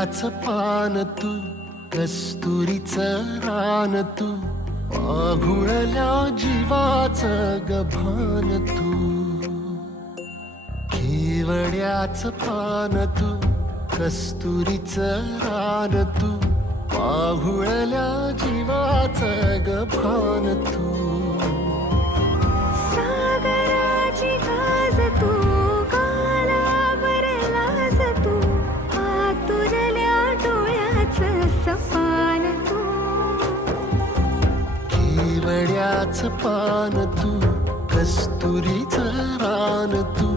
केवड्याच पान तू, कस्तुरीचं रान तू, पाघुळल्या जीवाचं गभान तू. केवड्याच पान तू, कस्तुरीचं रान तू, पाघुळल्या जीवाचं गभान तू. सागराची गाज तू, कालावर लाज तू, आतुरल्या डोळ्याचं सपान तू. केवड्याच पान तू, कस्तुरीचं रान तू,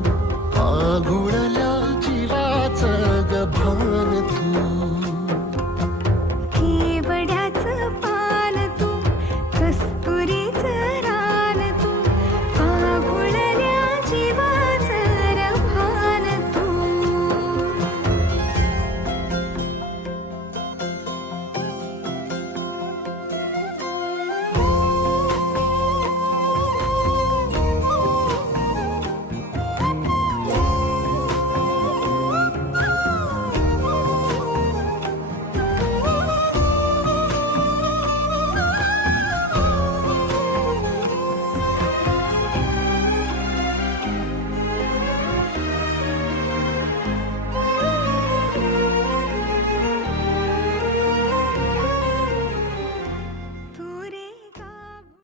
पाघुळल्या जीवाचं गभान तू.